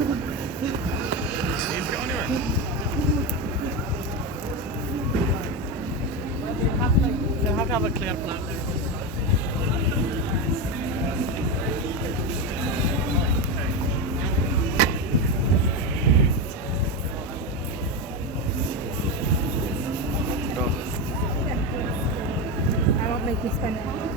They'll have to have a clear plan there. I won't make you spend it.